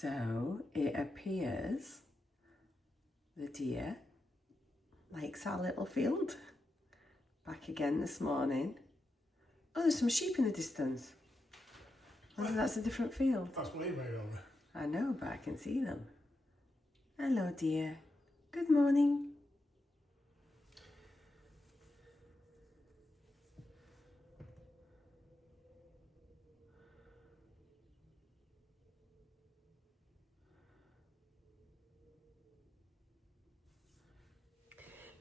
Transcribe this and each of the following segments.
So it appears the deer likes our little field. Back again this morning. Oh, there's some sheep in the distance. Oh, that's a different field. That's way over. I know, but I can see them. Hello, dear. Good morning.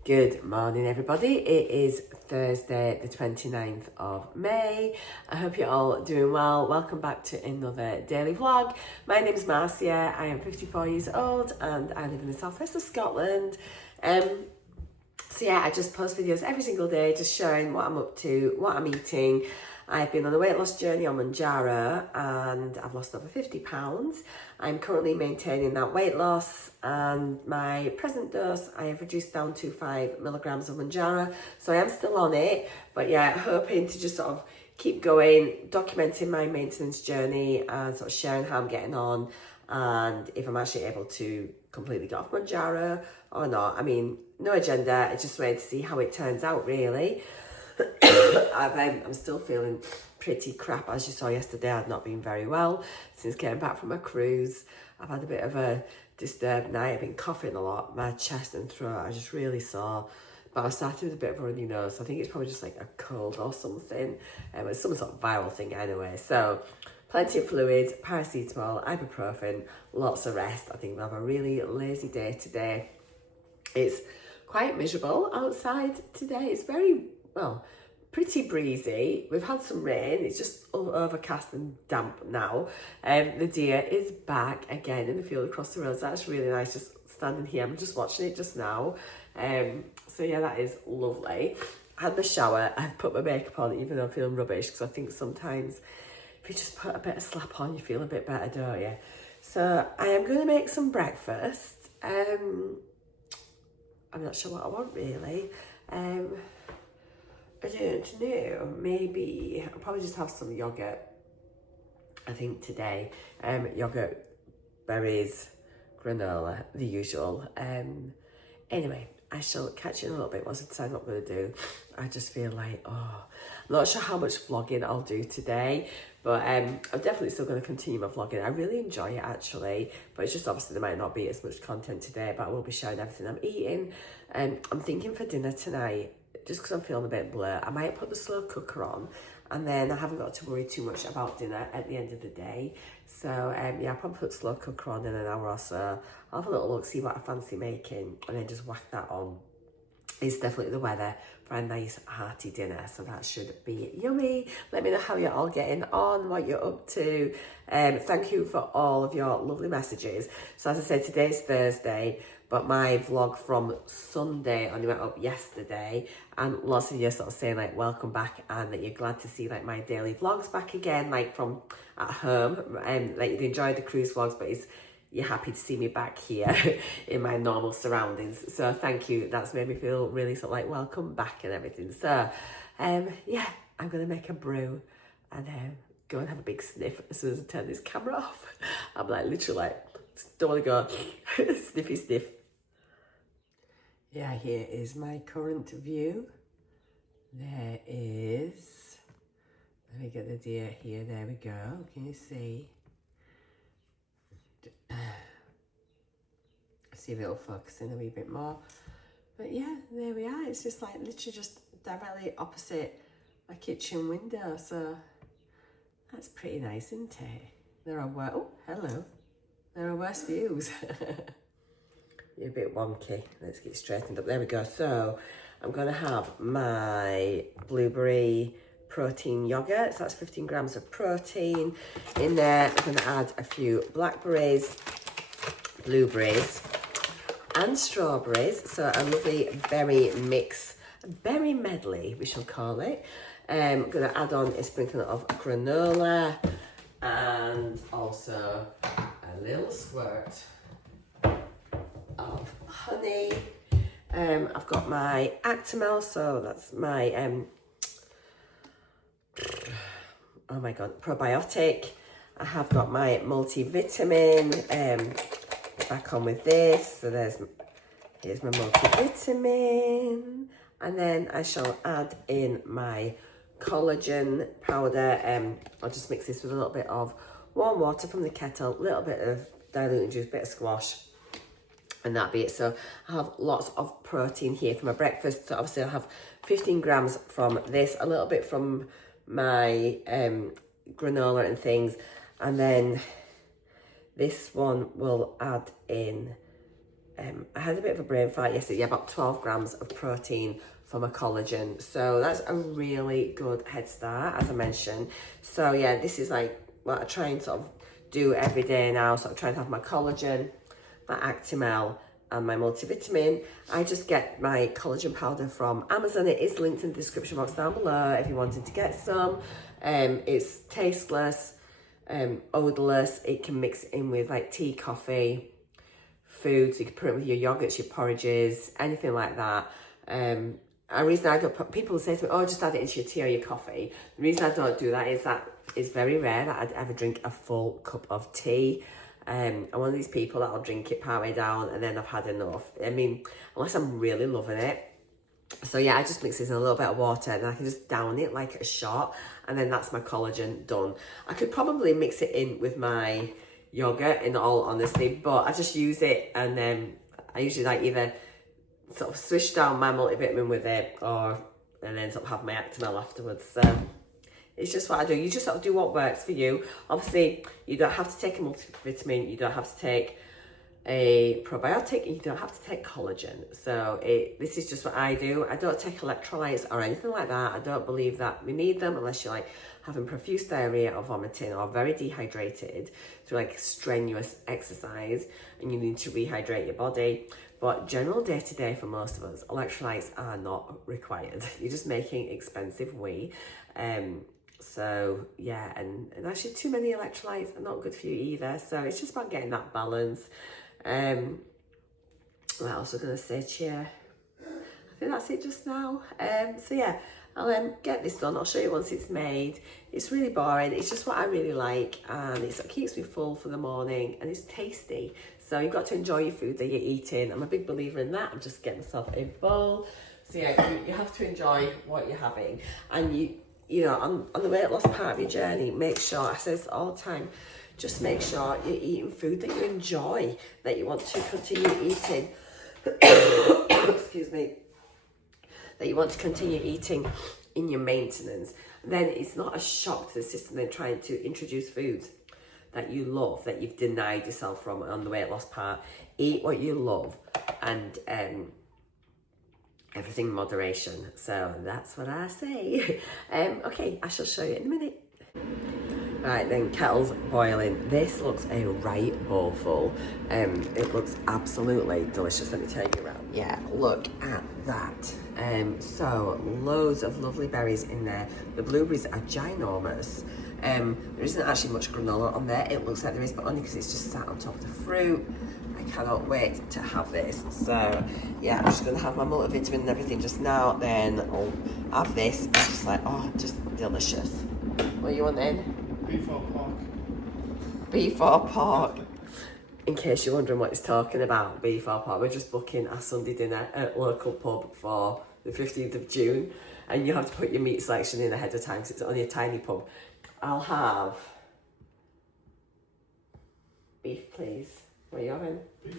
Good morning, everybody. It is Thursday, the 29th of May. I hope you're all doing well. Welcome back to another daily vlog. My name is Marcea. I am 54 years old and I live in the southwest of Scotland. So yeah, I just post videos every single day, just showing what I'm up to, what I'm eating. I've been on a weight loss journey on Mounjaro and I've lost over 50 pounds. I'm currently maintaining that weight loss and my present dose I have reduced down to 5 milligrams of Mounjaro. So I am still on it, but yeah, hoping to just sort of keep going, documenting my maintenance journey and sort of sharing how I'm getting on and if I'm actually able to completely get off Mounjaro or not. I mean, no agenda, I just wait to see how it turns out really. I'm still feeling pretty crap. As you saw yesterday, I've not been very well since getting back from a cruise. I've had a bit of a disturbed night. I've been coughing a lot. My chest and throat are just really sore. But I started with a bit of a runny nose. So I think it's probably just like a cold or something. It's some sort of viral thing anyway. So plenty of fluids, paracetamol, ibuprofen, lots of rest. I think we'll have a really lazy day today. It's quite miserable outside today. It's very, well, pretty breezy. We've had some rain. It's just overcast and damp now. The deer is back again in the field across the road. So that's really nice, just standing here. I'm just watching it just now. So yeah, that is lovely. I had my shower. I've put my makeup on even though I'm feeling rubbish because I think sometimes if you just put a bit of slap on, you feel a bit better, don't you? So I am going to make some breakfast. I'm not sure what I want really. I don't know, maybe I'll probably just have some yogurt, I think today. Yogurt, berries, granola, the usual. Anyway, I shall catch you in a little bit once I decide what I'm going to do. I just feel like, I'm not sure how much vlogging I'll do today, but I'm definitely still going to continue my vlogging. I really enjoy it actually, but it's just obviously there might not be as much content today, but I will be showing everything I'm eating. I'm thinking for dinner tonight, just because I'm feeling a bit blur, I might put the slow cooker on and then I haven't got to worry too much about dinner at the end of the day. So yeah, I'll probably put slow cooker on in an hour or so. I'll have a little look, see what I fancy making and then just whack that on. It's definitely the weather for a nice hearty dinner, so that should be yummy. Let me know how you're all getting on, what you're up to. Thank you for all of your lovely messages. So as I said, today's Thursday, but my vlog from Sunday only went up yesterday, and lots of you sort of saying like welcome back and that you're glad to see like my daily vlogs back again, like from at home, and like you enjoyed the cruise vlogs, but you're happy to see me back here in my normal surroundings. So thank you, that's made me feel really sort of like welcome back and everything. So yeah, I'm gonna make a brew and go and have a big sniff as soon as I turn this camera off. I'm like literally like, don't want to go sniffy sniff. Yeah, here is my current view. There is, let me get the deer here, there we go, can you see? See if it'll focus in a wee bit more. But yeah, there we are. It's just like literally just directly opposite my kitchen window. So that's pretty nice, isn't it? There are worse, oh, hello. There are worse views. You're a bit wonky. Let's get straightened up. There we go. So I'm going to have my blueberry protein yogurt. So that's 15 grams of protein. In there, I'm going to add a few blackberries, blueberries, and strawberries. So a lovely berry mix, berry medley, we shall call it. I'm going to add on a sprinkling of granola and also a little squirt of honey. I've got my Actimel, so that's my oh my god, probiotic. I have got my multivitamin back on with this. So here's my multivitamin. And then I shall add in my collagen powder. I'll just mix this with a little bit of warm water from the kettle, a little bit of diluting juice, bit of squash, and that'll be it. So I have lots of protein here for my breakfast. So obviously I'll have 15 grams from this, a little bit from my granola and things, and then this one will add in, I had a bit of a brain fart yesterday, yeah, about 12 grams of protein from a collagen. So that's a really good head start, as I mentioned. So yeah, this is like what I try and sort of do every day now. So I'm trying to have my collagen, my Actimel, and my multivitamin. I just get my collagen powder from Amazon. It is linked in the description box down below if you wanted to get some. It's tasteless, odorless. It can mix in with like tea, coffee, food. So you can put it with your yogurts, your porridges, anything like that. The reason I don't put, people say to me, oh, just add it into your tea or your coffee. The reason I don't do that is that it's very rare that I'd ever drink a full cup of tea. I'm one of these people that'll drink it partway down and then I've had enough. I mean, unless I'm really loving it. So yeah, I just mix this in a little bit of water and I can just down it like a shot, and then that's my collagen done. I could probably mix it in with my yogurt, in all honesty, but I just use it, and then I usually like either sort of swish down my multivitamin with it, and then sort of have my Actimel afterwards. So it's just what I do. You just sort of do what works for you. Obviously, you don't have to take a multivitamin, you don't have to take a probiotic, and you don't have to take collagen. So this is just what I do. I don't take electrolytes or anything like that. I don't believe that we need them unless you're like having profuse diarrhea or vomiting or very dehydrated through like strenuous exercise and you need to rehydrate your body. But general day-to-day for most of us, electrolytes are not required. You're just making expensive wee. So yeah, and actually too many electrolytes are not good for you either. So it's just about getting that balance. What else was I going to say to you? I think that's it just now. So yeah, I'll get this done. I'll show you once it's made. It's really boring. It's just what I really like, and it sort of keeps me full for the morning, and it's tasty. So you've got to enjoy your food that you're eating. I'm a big believer in that. I'm just getting myself a bowl. So yeah, you have to enjoy what you're having, and you know, on the weight loss part of your journey, make sure, I say this all the time, just make sure you're eating food that you enjoy, that you want to continue eating. Excuse me. That you want to continue eating in your maintenance. Then it's not a shock to the system then trying to introduce foods that you love, that you've denied yourself from on the weight loss part. Eat what you love, and everything in moderation. So that's what I say. Okay, I shall show you in a minute. Right then, kettle's boiling. This looks a right bowl full. It looks absolutely delicious. Let me turn you around. Yeah, look at that. So loads of lovely berries in there. The blueberries are ginormous. There isn't actually much granola on there. It looks like there is, but only because it's just sat on top of the fruit. I cannot wait to have this. So yeah, I'm just gonna have my multivitamin and everything just now. Then I'll have this. It's just like, oh, just delicious. What are you wanting? Beef or pork? Beef or pork? In case you're wondering what he's talking about, beef or pork, we're just booking our Sunday dinner at local pub for the 15th of June, and you have to put your meat selection in ahead of time because it's only a tiny pub. I'll have beef, please. What are you having? Beef.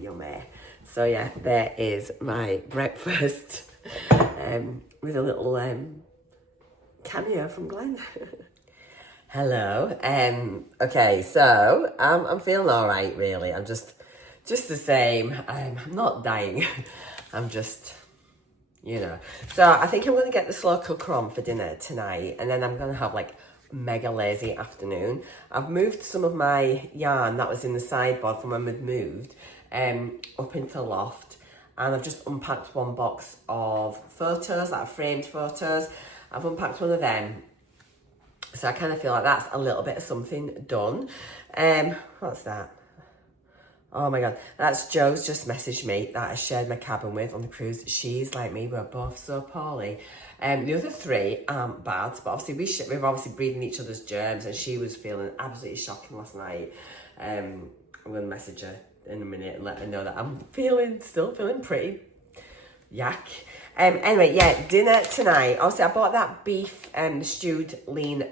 Yummy. So yeah, there is my breakfast with a little cameo from Glenn. Hello. Okay, so I'm feeling all right, really. I'm just the same. I'm not dying. I'm just, you know. So I think I'm going to get the slow cooker on for dinner tonight, and then I'm going to have like mega lazy afternoon. I've moved some of my yarn that was in the sideboard from when we'd moved up into the loft, and I've just unpacked one box of photos, like framed photos. I've unpacked one of them. So I kind of feel like that's a little bit of something done. What's that? Oh my God, that's Joe's just messaged me that I shared my cabin with on the cruise. She's like me, we're both so poorly. The other three aren't bad, but obviously we're obviously breathing each other's germs, and she was feeling absolutely shocking last night. I'm going to message her in a minute and let her know that I'm still feeling pretty yak. Anyway, yeah, dinner tonight. Obviously, I bought that beef, stewed lean,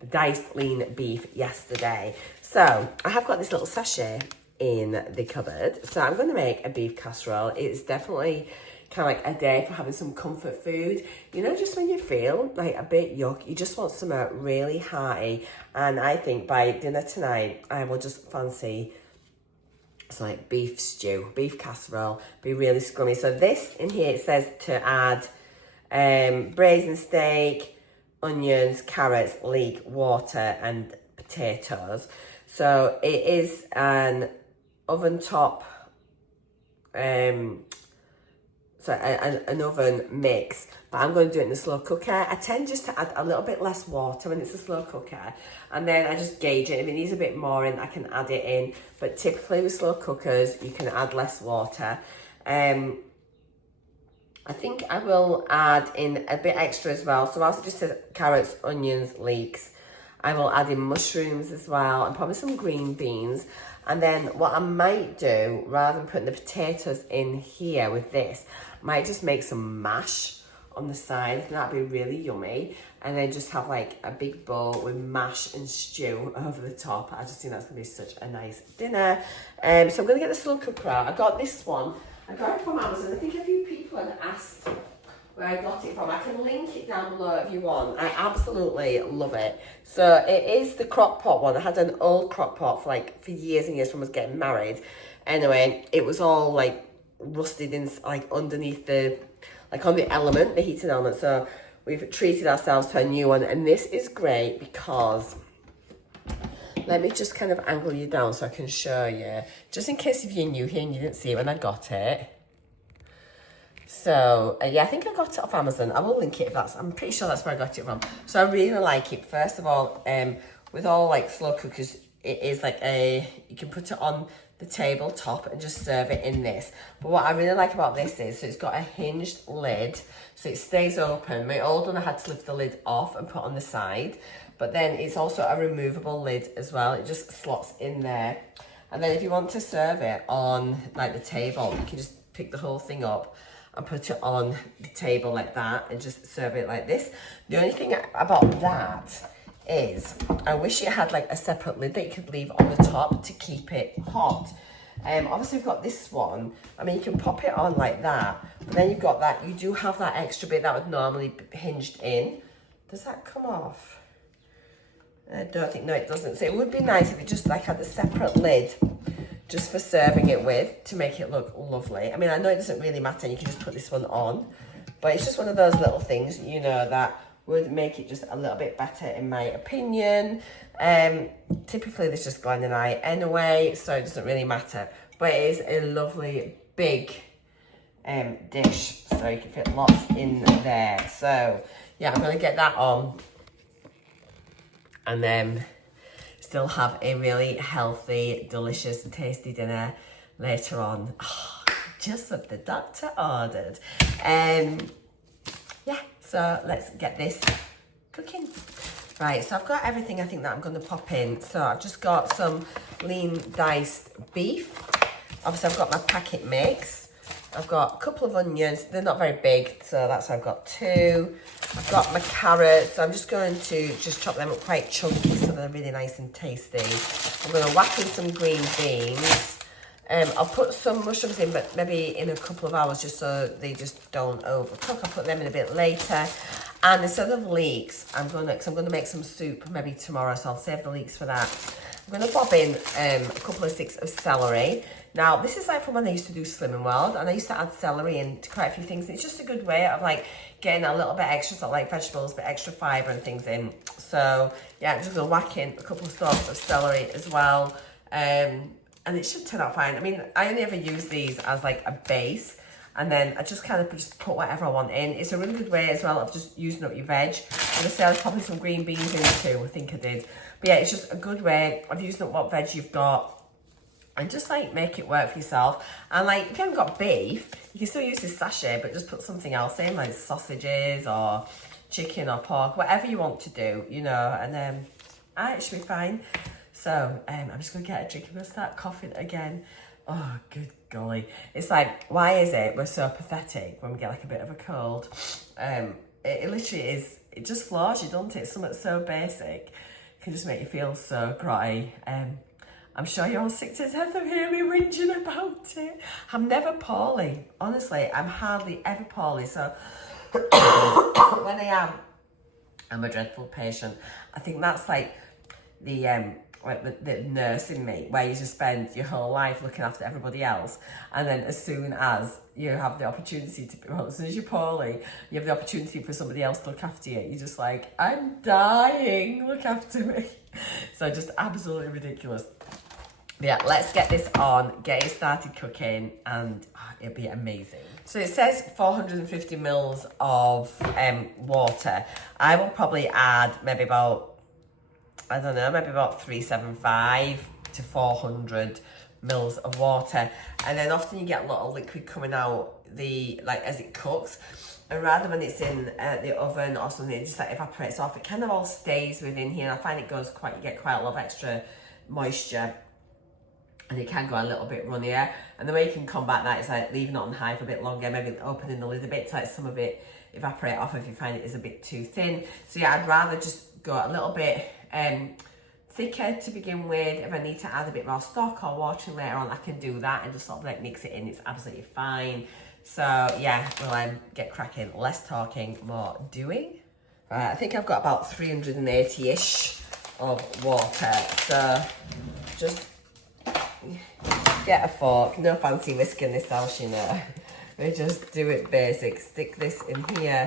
the diced lean beef yesterday. So I have got this little sachet in the cupboard. So I'm going to make a beef casserole. It's definitely kind of like a day for having some comfort food. You know, just when you feel like a bit yuck, you just want something really hearty. And I think by dinner tonight, I will just fancy some like beef stew, beef casserole, be really scrummy. So this in here, it says to add braised steak, onions, carrots, leek, water, and potatoes. So it is an oven top, an oven mix, but I'm going to do it in the slow cooker. I tend just to add a little bit less water when it's a slow cooker, and then I just gauge it. If it needs a bit more in, I can add it in, but typically with slow cookers, you can add less water. I think I will add in a bit extra as well. So I also just said carrots, onions, leeks. I will add in mushrooms as well, and probably some green beans. And then what I might do, rather than putting the potatoes in here with this, I might just make some mash on the side. I think that'd be really yummy. And then just have like a big bowl with mash and stew over the top. I just think that's gonna be such a nice dinner. So I'm gonna get the slow cooker out. I got this one. I got it from Amazon. I think a few people have asked where I got it from. I can link it down below if you want. I absolutely love it. So it is the crock pot one. I had an old crock pot for years and years when I was getting married. Anyway, it was all like rusted in like underneath the, like on the element, the heating element. So we've treated ourselves to a new one, and this is great because, let me just kind of angle you down so I can show you, just in case if you're new here and you didn't see it when I got it. So, yeah, I think I got it off Amazon. I will link it if I'm pretty sure that's where I got it from. So I really like it. First of all, with all like slow cookers, it is like you can put it on the tabletop and just serve it in this. But what I really like about this is, so it's got a hinged lid, so it stays open. My old one, I had to lift the lid off and put on the side. But then it's also a removable lid as well. It just slots in there. And then if you want to serve it on like the table, you can just pick the whole thing up and put it on the table like that and just serve it like this. The only thing about that is I wish it had like a separate lid that you could leave on the top to keep it hot. Obviously we've got this one. I mean, you can pop it on like that, but then you've got that, you do have that extra bit that would normally be hinged in. Does that come off? I don't think, no it doesn't. So it would be nice if it just like had a separate lid just for serving it with, to make it look lovely. I mean, I know it doesn't really matter, you can just put this one on, but it's just one of those little things, you know, that would make it just a little bit better in my opinion. Typically this just Glenn and I anyway, so it doesn't really matter, but it is a lovely big dish, so you can fit lots in there. So yeah, I'm gonna get that on, and then still have a really healthy, delicious, tasty dinner later on. Oh, just what the doctor ordered. Yeah, so let's get this cooking. Right, so I've got everything I think that I'm going to pop in. So I've just got some lean diced beef. Obviously I've got my packet mix. I've got a couple of onions. They're not very big, so that's why I've got two. I've got my carrots. So I'm just going to just chop them up quite chunky so they're really nice and tasty. I'm going to whack in some green beans. I'll put some mushrooms in, but maybe in a couple of hours just so they just don't overcook. I'll put them in a bit later. And instead of leeks, I'm going to make some soup maybe tomorrow, so I'll save the leeks for that. I'm going to pop in a couple of sticks of celery. Now, this is like from when I used to do Slimming World, and I used to add celery into quite a few things. It's just a good way of like getting a little bit extra, sort of like vegetables, but extra fibre and things in. So yeah, I'm just going to whack in a couple of stalks of celery as well. And it should turn out fine. I mean, I only ever use these as like a base, and then I just kind of just put whatever I want in. It's a really good way as well of just using up your veg. I'm going to say there's probably some green beans in it too, I think I did. But yeah, it's just a good way of using up what veg you've got. and just like make it work for yourself. And like if you haven't got beef, you can still use this sachet, but just put something else in, like sausages or chicken or pork, whatever you want to do, you know, and it should be fine. So I'm just gonna get a drink and we'll start coughing again. Oh, good golly. It's like, why is it we're so pathetic when we get like a bit of a cold? It literally is, it just floors you, doesn't it? Something so basic can just make you feel so grotty. I'm sure you're all sick to death of hearing me whinging about it. I'm never poorly. Honestly, I'm hardly ever poorly. So when I am, I'm a dreadful patient. I think that's like the nurse in me, where you just spend your whole life looking after everybody else, and then as soon as you have the opportunity to, well, as soon as you're poorly, you have the opportunity for somebody else to look after you, you're just like, I'm dying, look after me. So just absolutely ridiculous. But yeah, let's get this on, get it started cooking, and it'll be amazing. So it says 450 mils of water. I will probably add maybe about, I don't know, maybe about 375 to 400 mils of water. And then often you get a lot of liquid coming out as it cooks. And rather when it's in the oven or something, it just like evaporates off. It kind of all stays within here. And I find you get quite a lot of extra moisture. And it can go a little bit runnier. And the way you can combat that is like leaving it on high for a bit longer, maybe opening the lid a bit to let some of it evaporate off if you find it is a bit too thin. So yeah, I'd rather just go a little bit thicker to begin with. If I need to add a bit more stock or water later on, I can do that and just sort of like mix it in. It's absolutely fine. So yeah, we'll get cracking. Less talking, more doing. Right, I think I've got about 380-ish of water. So just get a fork. No fancy whisking this house, you know. We just do it basic. Stick this in here.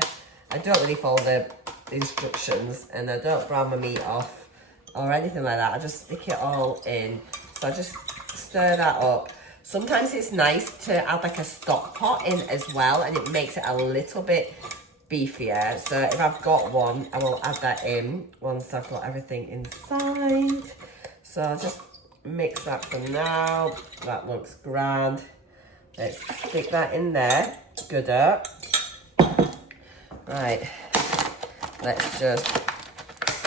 I don't really follow the instructions, and I don't brown my meat off or anything like that. I just stick it all in. So I just stir that up. Sometimes it's nice to add like a stock pot in as well, and it makes it a little bit beefier. So if I've got one, I will add that in once I've got everything inside. So I'll just mix that for now. That looks grand. Let's stick that in there. Good up. Right. Let's just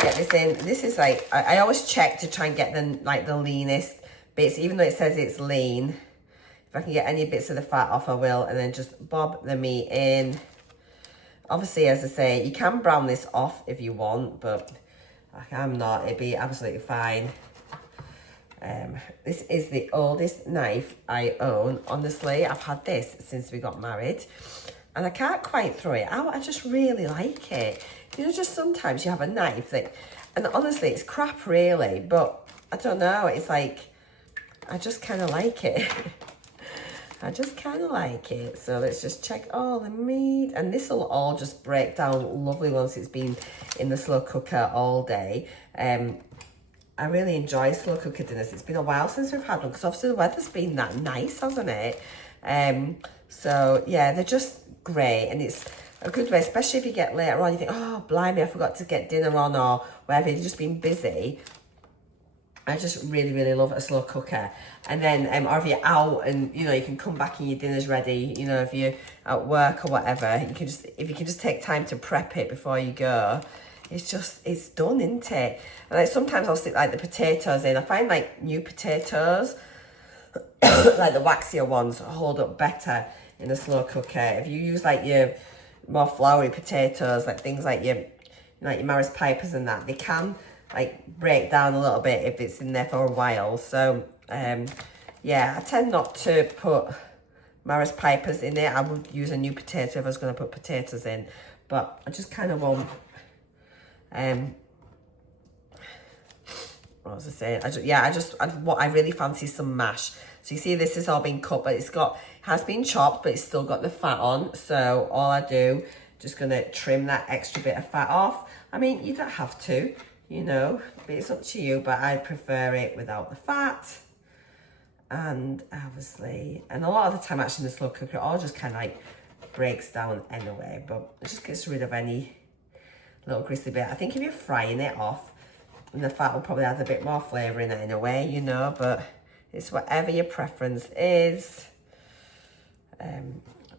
get this in. This is like, I always check to try and get the leanest bits, even though it says it's lean. If I can get any bits of the fat off, I will. And then just bob the meat in. Obviously, as I say, you can brown this off if you want, but I'm not. It'd be absolutely fine. This is the oldest knife I own. Honestly, I've had this since we got married, and I can't quite throw it out. I just really like it. You know, just sometimes you have a knife that, and honestly, it's crap really, but I don't know, it's like, I just kind of like it. I just kind of like it. So let's just check all the meat, and this will all just break down lovely once it's been in the slow cooker all day. I really enjoy slow cooker dinners. It's been a while since we've had one, because obviously the weather's been that nice, hasn't it? So yeah, they're just great, and it's a good way, especially if you get later on, you think, oh, blimey, I forgot to get dinner on, or whatever, you've just been busy. I just really, really love a slow cooker. And then, or if you're out and, you know, you can come back and your dinner's ready, you know, if you're at work or whatever, you can just, if you can just take time to prep it before you go, it's done, isn't it? And like sometimes I'll stick like the potatoes in. I find like new potatoes, like the waxier ones, hold up better in a slow cooker. If you use like your more floury potatoes, like things like your Maris Pipers and that, they can like break down a little bit if it's in there for a while. So yeah, I tend not to put Maris Pipers in it. I would use a new potato if I was going to put potatoes in, but I just kind of want what was I saying? I really fancy some mash. So you see this has all been cut, but it has been chopped, but it's still got the fat on. So all I do, just gonna trim that extra bit of fat off. I mean, you don't have to, you know, but it's up to you, but I prefer it without the fat. And obviously, and a lot of the time actually in the slow cooker, it all just kind of like breaks down anyway, but it just gets rid of any little gristly bit. I think if you're frying it off, and the fat will probably add a bit more flavour in it in a way, you know, but It's whatever your preference is.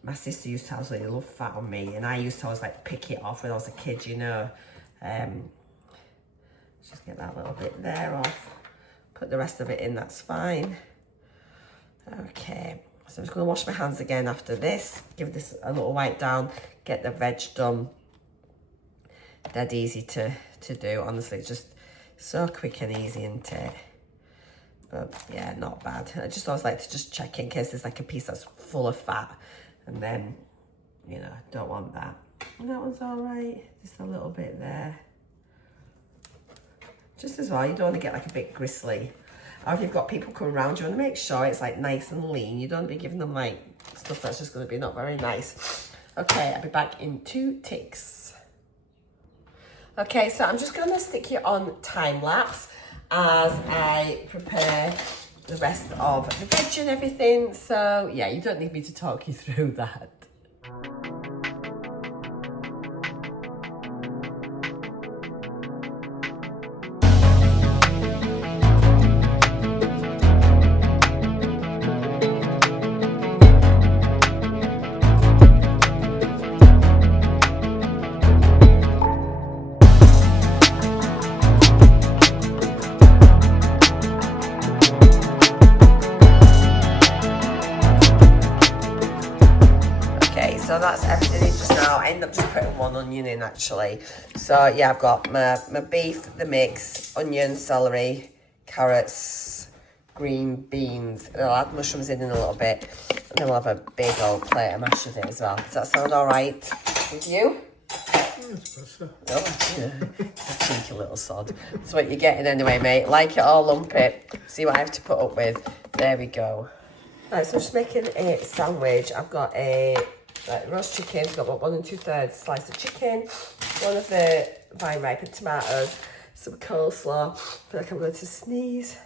My sister used to absolutely love fat on me, and I used to always like pick it off when I was a kid, you know. Just get that little bit there off. Put the rest of it in, that's fine. Okay, so I'm just going to wash my hands again after this. Give this a little wipe down, get the veg done. Dead easy to do, honestly. It's just so quick and easy, isn't it? But yeah, not bad. I just always like to just check in case there's like a piece that's full of fat, and then, you know, don't want that. And that one's all right, just a little bit there. Just as well, you don't want to get like a bit gristly. Or if you've got people coming around, you want to make sure it's like nice and lean. You don't want to be giving them like stuff that's just going to be not very nice. Okay, I'll be back in 2 ticks. Okay, so I'm just going to stick you on time lapse as I prepare the rest of the veg and everything. So yeah, you don't need me to talk you through that. So that's everything in just now. I end up just putting 1 onion in actually. So yeah, I've got my beef, the mix, onion, celery, carrots, green beans. And I'll add mushrooms in a little bit. And then we'll have a big old plate of mashed with it as well. Does that sound all right with you? Yes, oh, yeah. A cheeky little sod. That's what you're getting anyway, mate. Like it or lump it. See what I have to put up with. There we go. Right, so I'm just making a sandwich. I've got a roast chicken. I've got about 1 2/3 slice of chicken, 1 of the vine ripened tomatoes, some coleslaw. I feel like I'm going to sneeze.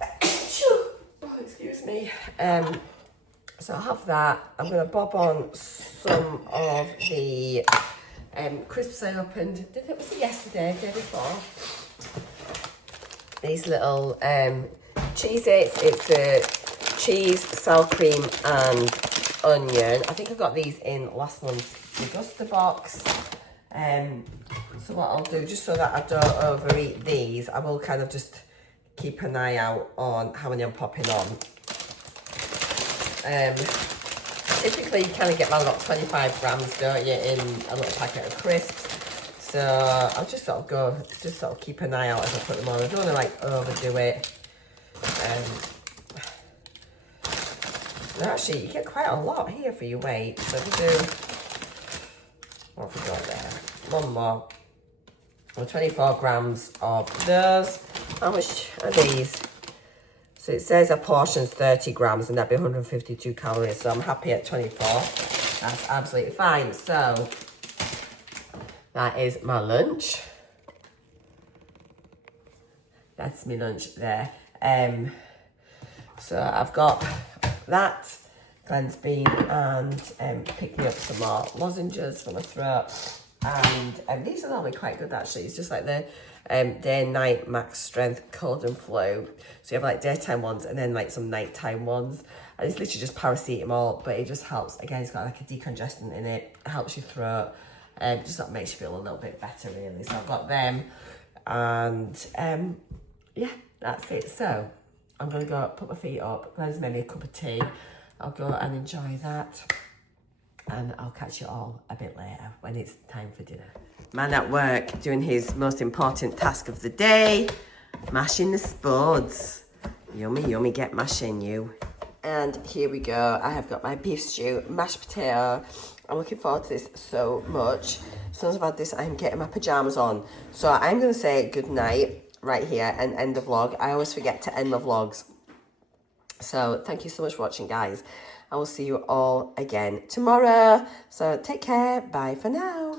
Oh, excuse me. So I'll have that. I'm going to bob on some of the crisps I opened. Was it yesterday, the day before? These little Cheez-Its. It's the cheese, sour cream, and onion. I think I got these in last month's DEGUSTABOX. So what I'll do, just so that I don't overeat these, I will kind of just keep an eye out on how many I'm popping on. Typically you kind of get around about 25 grams, don't you, in a little packet of crisps. So I'll just sort of keep an eye out as I put them on. I don't want to like overdo it. Actually, you get quite a lot here for your weight. So if you do, what have we got there? 1 more. Well, 24 grams of those. How much are these? So it says a portion's 30 grams and that'd be 152 calories. So I'm happy at 24. That's absolutely fine. So that is my lunch. That's my lunch there. So I've got that, cleansed bean, and pick me up some more lozenges for my throat. And these are normally quite good actually. It's just like the day and night max strength cold and flu. So you have like daytime ones and then like some nighttime ones. And it's literally just paracetamol, but it just helps. Again, it's got like a decongestant in it. It helps your throat. Just sort of makes you feel a little bit better really. So I've got them, and yeah, that's it. So I'm going to go put my feet up, Glenn's made me a cup of tea. I'll go and enjoy that. And I'll catch you all a bit later when it's time for dinner. Man at work doing his most important task of the day, mashing the spuds. Yummy, yummy, get mashing you. And here we go. I have got my beef stew, mashed potato. I'm looking forward to this so much. As soon as I've had this, I'm getting my pajamas on. So I'm going to say good night right here and end the vlog. I always forget to end my vlogs. So thank you so much for watching, guys. I will see you all again tomorrow. So take care. Bye for now.